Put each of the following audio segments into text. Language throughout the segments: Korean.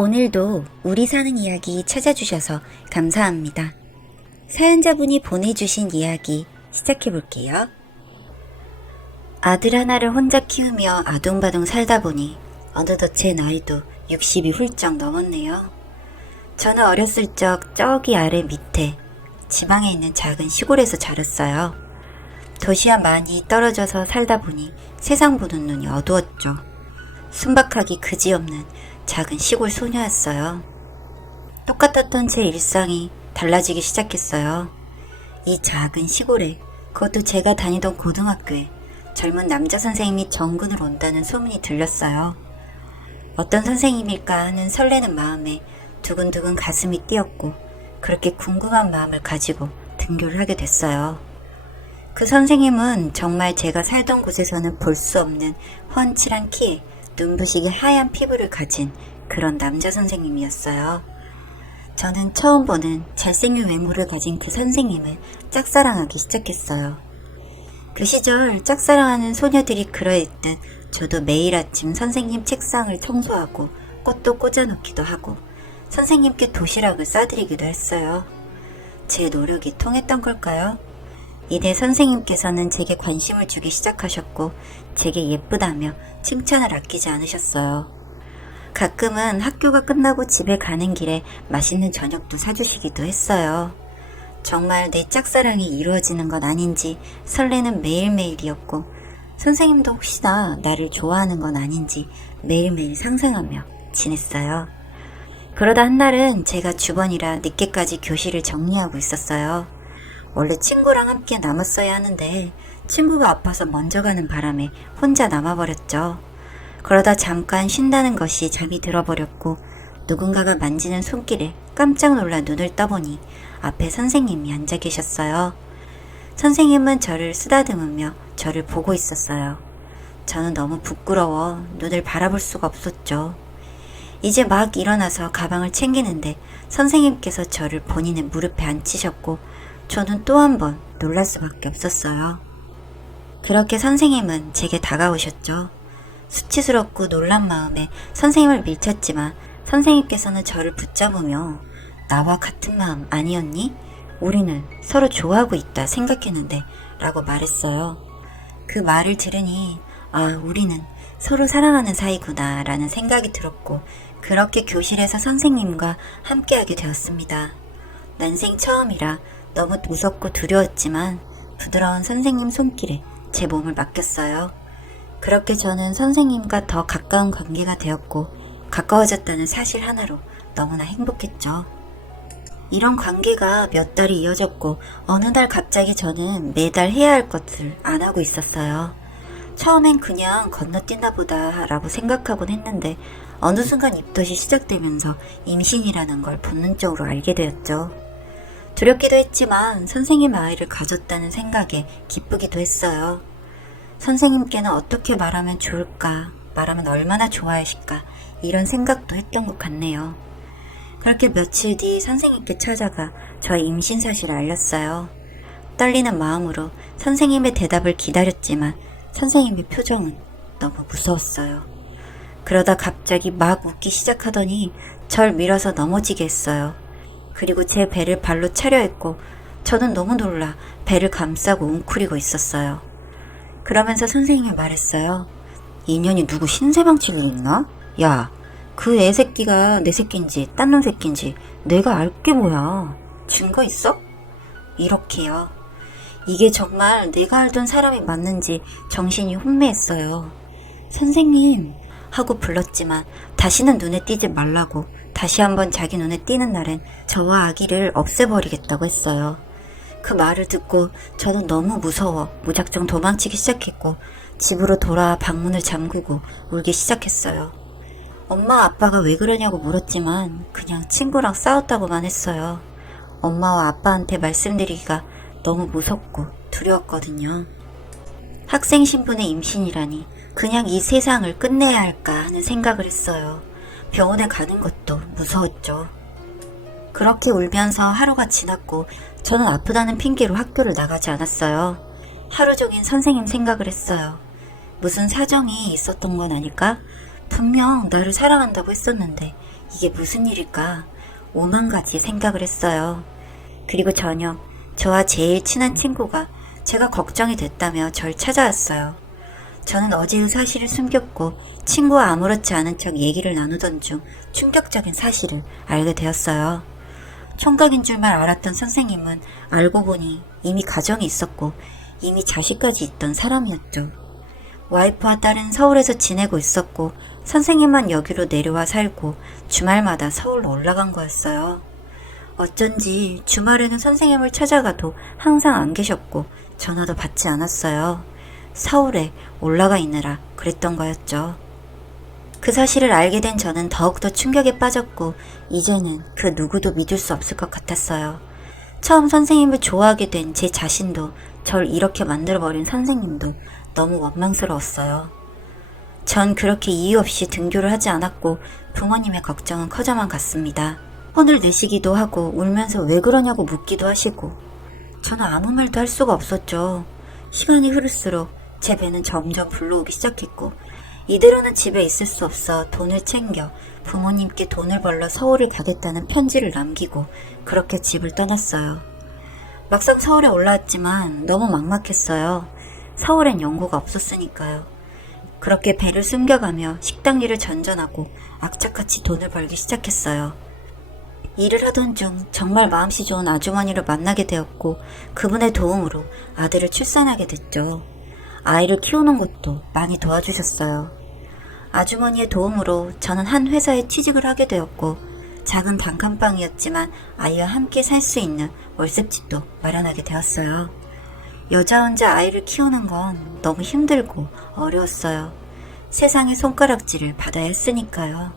오늘도 우리 사는 이야기 찾아주셔서 감사합니다. 사연자분이 보내주신 이야기 시작해볼게요. 아들 하나를 혼자 키우며 아둥바둥 살다 보니 어느덧 제 나이도 60이 훌쩍 넘었네요. 저는 어렸을 적 저기 아래 밑에 지방에 있는 작은 시골에서 자랐어요. 도시와 많이 떨어져서 살다 보니 세상 보는 눈이 어두웠죠. 순박하기 그지없는 작은 시골 소녀였어요. 똑같았던 제 일상이 달라지기 시작했어요. 이 작은 시골에, 그것도 제가 다니던 고등학교에 젊은 남자 선생님이 정근을 온다는 소문이 들렸어요. 어떤 선생님일까 하는 설레는 마음에 두근두근 가슴이 뛰었고 그렇게 궁금한 마음을 가지고 등교를 하게 됐어요. 그 선생님은 정말 제가 살던 곳에서는 볼 수 없는 훤칠한 키에 눈부시게 하얀 피부를 가진 그런 남자 선생님이었어요. 저는 처음 보는 잘생긴 외모를 가진 그 선생님을 짝사랑하기 시작했어요. 그 시절 짝사랑하는 소녀들이 그러했듯 저도 매일 아침 선생님 책상을 청소하고 꽃도 꽂아놓기도 하고 선생님께 도시락을 싸드리기도 했어요. 제 노력이 통했던 걸까요? 이내 선생님께서는 제게 관심을 주기 시작하셨고 제게 예쁘다며 칭찬을 아끼지 않으셨어요. 가끔은 학교가 끝나고 집에 가는 길에 맛있는 저녁도 사주시기도 했어요. 정말 내 짝사랑이 이루어지는 건 아닌지 설레는 매일매일이었고 선생님도 혹시나 나를 좋아하는 건 아닌지 매일매일 상상하며 지냈어요. 그러다 한날은 제가 주번이라 늦게까지 교실을 정리하고 있었어요. 원래 친구랑 함께 남았어야 하는데 친구가 아파서 먼저 가는 바람에 혼자 남아버렸죠. 그러다 잠깐 쉰다는 것이 잠이 들어버렸고 누군가가 만지는 손길에 깜짝 놀라 눈을 떠보니 앞에 선생님이 앉아 계셨어요. 선생님은 저를 쓰다듬으며 저를 보고 있었어요. 저는 너무 부끄러워 눈을 바라볼 수가 없었죠. 이제 막 일어나서 가방을 챙기는데 선생님께서 저를 본인의 무릎에 앉히셨고 저는 또 한 번 놀랄 수밖에 없었어요. 그렇게 선생님은 제게 다가오셨죠. 수치스럽고 놀란 마음에 선생님을 밀쳤지만 선생님께서는 저를 붙잡으며 나와 같은 마음 아니었니? 우리는 서로 좋아하고 있다 생각했는데 라고 말했어요. 그 말을 들으니 우리는 서로 사랑하는 사이구나 라는 생각이 들었고 그렇게 교실에서 선생님과 함께하게 되었습니다. 난생 처음이라 너무 무섭고 두려웠지만 부드러운 선생님 손길에 제 몸을 맡겼어요. 그렇게 저는 선생님과 더 가까운 관계가 되었고 가까워졌다는 사실 하나로 너무나 행복했죠. 이런 관계가 몇 달이 이어졌고 어느 날 갑자기 저는 매달 해야 할 것을 안 하고 있었어요. 처음엔 그냥 건너뛴다 보다 라고 생각하곤 했는데 어느 순간 입덧이 시작되면서 임신이라는 걸 본능적으로 알게 되었죠. 두렵기도 했지만 선생님 아이를 가졌다는 생각에 기쁘기도 했어요. 선생님께는 어떻게 말하면 좋을까, 말하면 얼마나 좋아하실까 이런 생각도 했던 것 같네요. 그렇게 며칠 뒤 선생님께 찾아가 저의 임신 사실을 알렸어요. 떨리는 마음으로 선생님의 대답을 기다렸지만 선생님의 표정은 너무 무서웠어요. 그러다 갑자기 막 웃기 시작하더니 절 밀어서 넘어지게 했어요. 그리고 제 배를 발로 차려 했고 저는 너무 놀라 배를 감싸고 웅크리고 있었어요. 그러면서 선생님이 말했어요. 인연이 누구 신세방칠 일 있나? 야, 그 애 새끼가 내 새끼인지 딴 놈 새끼인지 내가 알게 뭐야. 증거 있어? 이렇게요. 이게 정말 내가 알던 사람이 맞는지 정신이 혼미했어요. 선생님 하고 불렀지만 다시는 눈에 띄지 말라고 다시 한번 자기 눈에 띄는 날엔 저와 아기를 없애버리겠다고 했어요. 그 말을 듣고 저는 너무 무서워 무작정 도망치기 시작했고 집으로 돌아와 방문을 잠그고 울기 시작했어요. 엄마 아빠가 왜 그러냐고 물었지만 그냥 친구랑 싸웠다고만 했어요. 엄마와 아빠한테 말씀드리기가 너무 무섭고 두려웠거든요. 학생 신분의 임신이라니 그냥 이 세상을 끝내야 할까 하는 생각을 했어요. 병원에 가는 것도 무서웠죠. 그렇게 울면서 하루가 지났고 저는 아프다는 핑계로 학교를 나가지 않았어요. 하루 종일 선생님 생각을 했어요. 무슨 사정이 있었던 건 아닐까? 분명 나를 사랑한다고 했었는데 이게 무슨 일일까? 오만 가지 생각을 했어요. 그리고 저녁, 저와 제일 친한 친구가 제가 걱정이 됐다며 절 찾아왔어요. 저는 어제의 사실을 숨겼고 친구와 아무렇지 않은 척 얘기를 나누던 중 충격적인 사실을 알게 되었어요. 총각인 줄만 알았던 선생님은 알고 보니 이미 가정이 있었고 이미 자식까지 있던 사람이었죠. 와이프와 딸은 서울에서 지내고 있었고 선생님만 여기로 내려와 살고 주말마다 서울로 올라간 거였어요. 어쩐지 주말에는 선생님을 찾아가도 항상 안 계셨고 전화도 받지 않았어요. 서울에 올라가 있느라 그랬던 거였죠. 그 사실을 알게 된 저는 더욱더 충격에 빠졌고 이제는 그 누구도 믿을 수 없을 것 같았어요. 처음 선생님을 좋아하게 된 제 자신도 절 이렇게 만들어버린 선생님도 너무 원망스러웠어요. 전 그렇게 이유 없이 등교를 하지 않았고 부모님의 걱정은 커져만 갔습니다. 혼을 내시기도 하고 울면서 왜 그러냐고 묻기도 하시고 저는 아무 말도 할 수가 없었죠. 시간이 흐를수록 제 배는 점점 불러오기 시작했고 이대로는 집에 있을 수 없어 돈을 챙겨 부모님께 돈을 벌러 서울을 가겠다는 편지를 남기고 그렇게 집을 떠났어요. 막상 서울에 올라왔지만 너무 막막했어요. 서울엔 연고가 없었으니까요. 그렇게 배를 숨겨가며 식당 일을 전전하고 악착같이 돈을 벌기 시작했어요. 일을 하던 중 정말 마음씨 좋은 아주머니를 만나게 되었고 그분의 도움으로 아들을 출산하게 됐죠. 아이를 키우는 것도 많이 도와주셨어요. 아주머니의 도움으로 저는 한 회사에 취직을 하게 되었고 작은 단칸방이었지만 아이와 함께 살 수 있는 월세집도 마련하게 되었어요. 여자 혼자 아이를 키우는 건 너무 힘들고 어려웠어요. 세상의 손가락질을 받아야 했으니까요.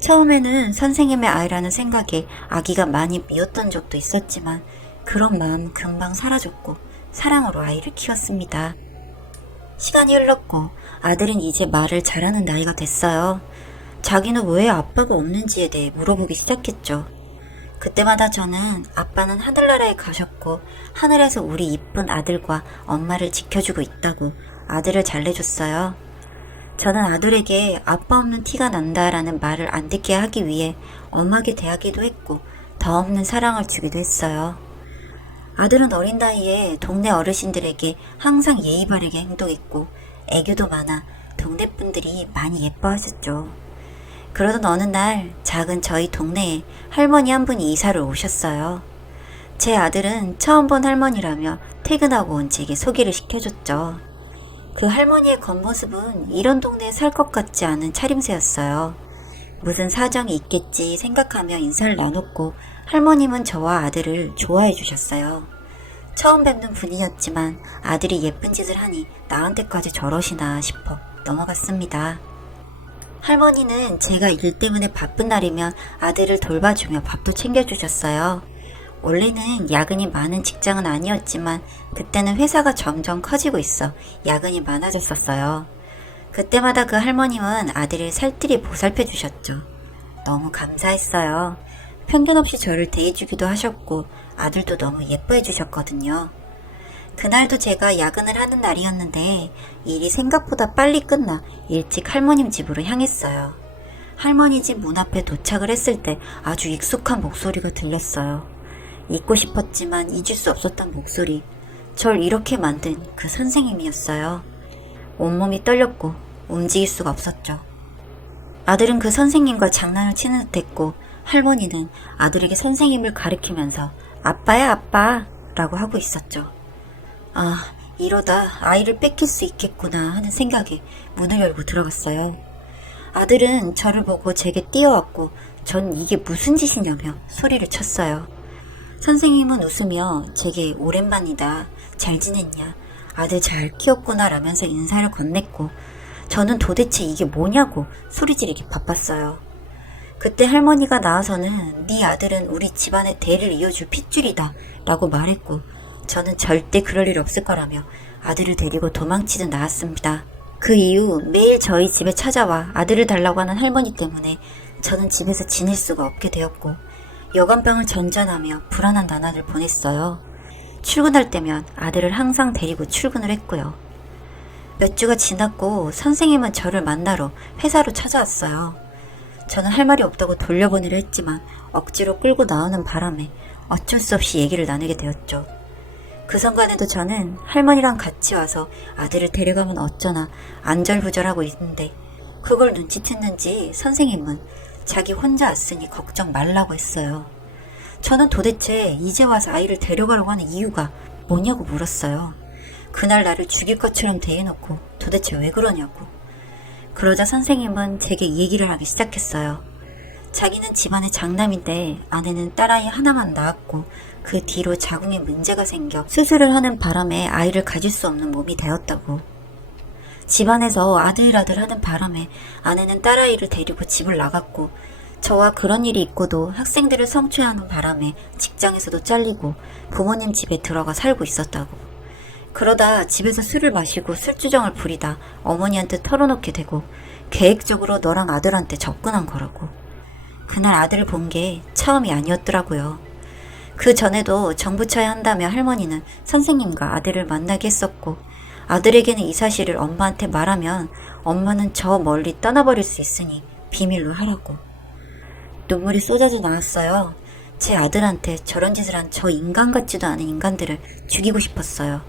처음에는 선생님의 아이라는 생각에 아기가 많이 미웠던 적도 있었지만 그런 마음 금방 사라졌고 사랑으로 아이를 키웠습니다. 시간이 흘렀고 아들은 이제 말을 잘하는 나이가 됐어요. 자기는 왜 아빠가 없는지에 대해 물어보기 시작했죠. 그때마다 저는 아빠는 하늘나라에 가셨고 하늘에서 우리 이쁜 아들과 엄마를 지켜주고 있다고 아들을 잘 내줬어요. 저는 아들에게 아빠 없는 티가 난다라는 말을 안 듣게 하기 위해 엄하게 대하기도 했고 더 없는 사랑을 주기도 했어요. 아들은 어린 나이에 동네 어르신들에게 항상 예의 바르게 행동했고 애교도 많아 동네 분들이 많이 예뻐하셨죠. 그러던 어느 날 작은 저희 동네에 할머니 한 분이 이사를 오셨어요. 제 아들은 처음 본 할머니라며 퇴근하고 온 제게 소개를 시켜줬죠. 그 할머니의 겉모습은 이런 동네에 살 것 같지 않은 차림새였어요. 무슨 사정이 있겠지 생각하며 인사를 나눴고 할머님은 저와 아들을 좋아해 주셨어요. 처음 뵙는 분이었지만 아들이 예쁜 짓을 하니 나한테까지 저러시나 싶어 넘어갔습니다. 할머니는 제가 일 때문에 바쁜 날이면 아들을 돌봐주며 밥도 챙겨주셨어요. 원래는 야근이 많은 직장은 아니었지만 그때는 회사가 점점 커지고 있어 야근이 많아졌었어요. 그때마다 그 할머님은 아들을 살뜰히 보살펴 주셨죠. 너무 감사했어요. 편견 없이 저를 대해주기도 하셨고 아들도 너무 예뻐해 주셨거든요. 그날도 제가 야근을 하는 날이었는데 일이 생각보다 빨리 끝나 일찍 할머님 집으로 향했어요. 할머니 집 문 앞에 도착을 했을 때 아주 익숙한 목소리가 들렸어요. 잊고 싶었지만 잊을 수 없었던 목소리. 절 이렇게 만든 그 선생님이었어요. 온몸이 떨렸고 움직일 수가 없었죠. 아들은 그 선생님과 장난을 치는 듯했고 할머니는 아들에게 선생님을 가리키면서 아빠야 아빠 라고 하고 있었죠. 아, 이러다 아이를 뺏길 수 있겠구나 하는 생각에 문을 열고 들어갔어요. 아들은 저를 보고 제게 뛰어왔고 전 이게 무슨 짓이냐며 소리를 쳤어요. 선생님은 웃으며 제게 오랜만이다. 잘 지냈냐? 아들 잘 키웠구나 라면서 인사를 건넸고 저는 도대체 이게 뭐냐고 소리 지르기 바빴어요. 그때 할머니가 나와서는 네 아들은 우리 집안의 대를 이어줄 핏줄이다 라고 말했고 저는 절대 그럴 일 없을 거라며 아들을 데리고 도망치듯 나왔습니다. 그 이후 매일 저희 집에 찾아와 아들을 달라고 하는 할머니 때문에 저는 집에서 지낼 수가 없게 되었고 여간방을 전전하며 불안한 나날을 보냈어요. 출근할 때면 아들을 항상 데리고 출근을 했고요. 몇 주가 지났고 선생님은 저를 만나러 회사로 찾아왔어요. 저는 할 말이 없다고 돌려보내려 했지만 억지로 끌고 나오는 바람에 어쩔 수 없이 얘기를 나누게 되었죠. 그 순간에도 저는 할머니랑 같이 와서 아들을 데려가면 어쩌나 안절부절하고 있는데 그걸 눈치챘는지 선생님은 자기 혼자 왔으니 걱정 말라고 했어요. 저는 도대체 이제 와서 아이를 데려가려고 하는 이유가 뭐냐고 물었어요. 그날 나를 죽일 것처럼 대해놓고 도대체 왜 그러냐고. 그러자 선생님은 제게 이 얘기를 하기 시작했어요. 자기는 집안의 장남인데 아내는 딸아이 하나만 낳았고 그 뒤로 자궁에 문제가 생겨 수술을 하는 바람에 아이를 가질 수 없는 몸이 되었다고. 집안에서 아들 하는 바람에 아내는 딸아이를 데리고 집을 나갔고 저와 그런 일이 있고도 학생들을 성추행하는 바람에 직장에서도 잘리고 부모님 집에 들어가 살고 있었다고. 그러다 집에서 술을 마시고 술주정을 부리다 어머니한테 털어놓게 되고 계획적으로 너랑 아들한테 접근한 거라고. 그날 아들을 본 게 처음이 아니었더라고요. 그 전에도 정부처에 한다며 할머니는 선생님과 아들을 만나게 했었고 아들에게는 이 사실을 엄마한테 말하면 엄마는 저 멀리 떠나버릴 수 있으니 비밀로 하라고. 눈물이 쏟아져 나왔어요. 제 아들한테 저런 짓을 한 저 인간 같지도 않은 인간들을 죽이고 싶었어요.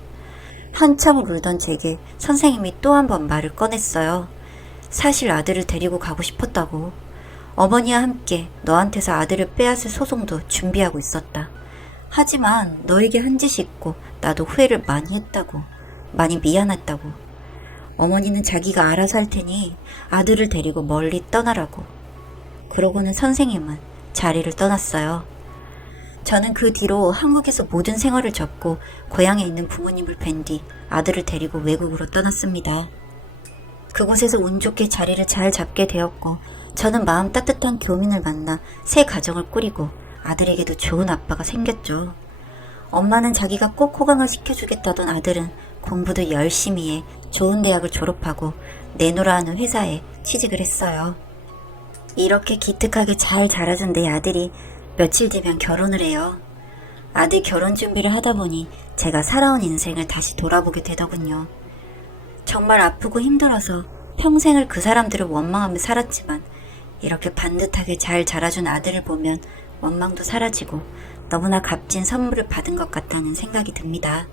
한참을 울던 제게 선생님이 또 한 번 말을 꺼냈어요. 사실 아들을 데리고 가고 싶었다고. 어머니와 함께 너한테서 아들을 빼앗을 소송도 준비하고 있었다. 하지만 너에게 한 짓이 있고 나도 후회를 많이 했다고. 많이 미안했다고. 어머니는 자기가 알아서 할 테니 아들을 데리고 멀리 떠나라고. 그러고는 선생님은 자리를 떠났어요. 저는 그 뒤로 한국에서 모든 생활을 접고 고향에 있는 부모님을 뵌 뒤 아들을 데리고 외국으로 떠났습니다. 그곳에서 운 좋게 자리를 잘 잡게 되었고 저는 마음 따뜻한 교민을 만나 새 가정을 꾸리고 아들에게도 좋은 아빠가 생겼죠. 엄마는 자기가 꼭 호강을 시켜주겠다던 아들은 공부도 열심히 해 좋은 대학을 졸업하고 내노라 하는 회사에 취직을 했어요. 이렇게 기특하게 잘 자라준 내 아들이 며칠 뒤면 결혼을 해요. 아들 결혼 준비를 하다 보니 제가 살아온 인생을 다시 돌아보게 되더군요. 정말 아프고 힘들어서 평생을 그 사람들을 원망하며 살았지만 이렇게 반듯하게 잘 자라준 아들을 보면 원망도 사라지고 너무나 값진 선물을 받은 것 같다는 생각이 듭니다.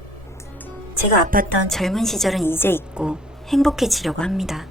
제가 아팠던 젊은 시절은 이제 잊고 행복해지려고 합니다.